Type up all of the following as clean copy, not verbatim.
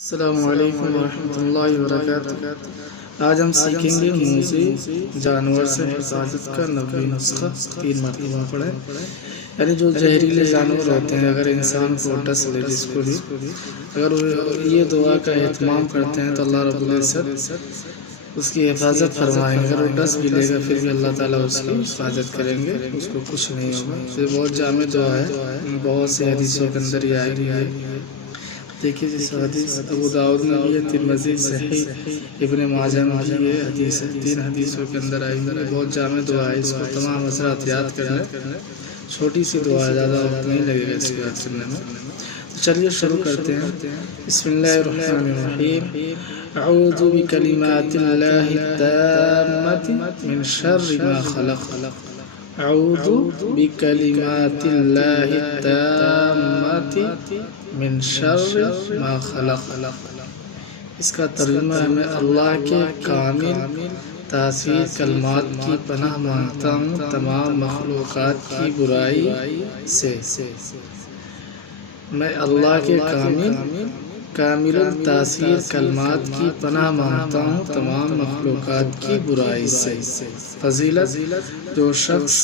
السلام علیکم ورحمۃ اللہ وبرکاتہ۔ آج ہم سیکھیں گے موذی جانور سے حفاظت کا 90 نسخہ 3 مرتبہ پڑھیں۔ یعنی جو زہریلے جانور ہوتے ہیں، اگر انسان کو ڈس لے، جس کو بھی اگر یہ دعا کا اہتمام کرتے ہیں تو اللہ رب العزت اس کی حفاظت فرمائیں گے۔ اگر وہ ڈس بھی لے گا پھر بھی اللہ تعالیٰ اس کی حفاظت کریں گے، اس کو کچھ نہیں ہوگا۔ یہ بہت جامع دعا ہے، بہت سے حدیثوں کے اندر یہ آئی ہے۔ دیکھیے جس حدیث ابو داؤد میں بھی ہے، ترمذی صحیح، ابن ماجہ میں بھی یہ حدیث ہے، 3 حدیثوں کے اندر آئی ہے۔ بہت جامع دعا ہے، اس کو تمام حضرات یاد کر لیں۔ چھوٹی سی دعا ہے، زیادہ وقت نہیں لگے گا اس کو یاد کرنے میں۔ چلیے شروع کرتے ہیں۔ بسم اللہ الرحمن الرحیم۔ اعوذ بکلمات اللہ التامۃ من شر ما خلق۔ اعوذ بکلمات اللہ التامۃ من شر ما خلق۔ اس کا ترجمہ ہے، میں اللہ کے کامل تاثیر کلمات کی پناہ مانگتا ہوں تمام مخلوقات کی برائی سے۔ میں اللہ کے کامل تاثیر کلمات کی پناہ مانگتا ہوں تمام مخلوقات کی برائی سے۔ فضیلت: جو شخص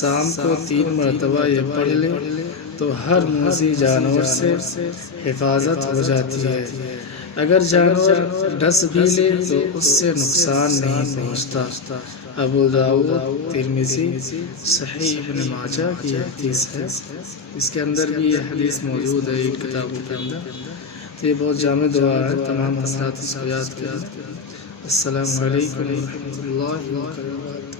شام کو 3 مرتبہ یہ پڑھ لے تو ہر موذی جانور سے حفاظت ہو جاتی ہے۔ اگر جانور ڈس بھی لے تو اس سے نقصان نہیں پہنچتا۔ ابو داؤد، ترمذی صحیح، ابن ماجہ کی حدیث ہے۔ اس کے اندر بھی یہ حدیث موجود ہے ان کتابوں کے اندر۔ تو یہ بہت جامع دعا ہے، تمام حضرات اس کو یاد کریں۔ السلام علیکم ورحمۃ اللہ وبرکاتہ۔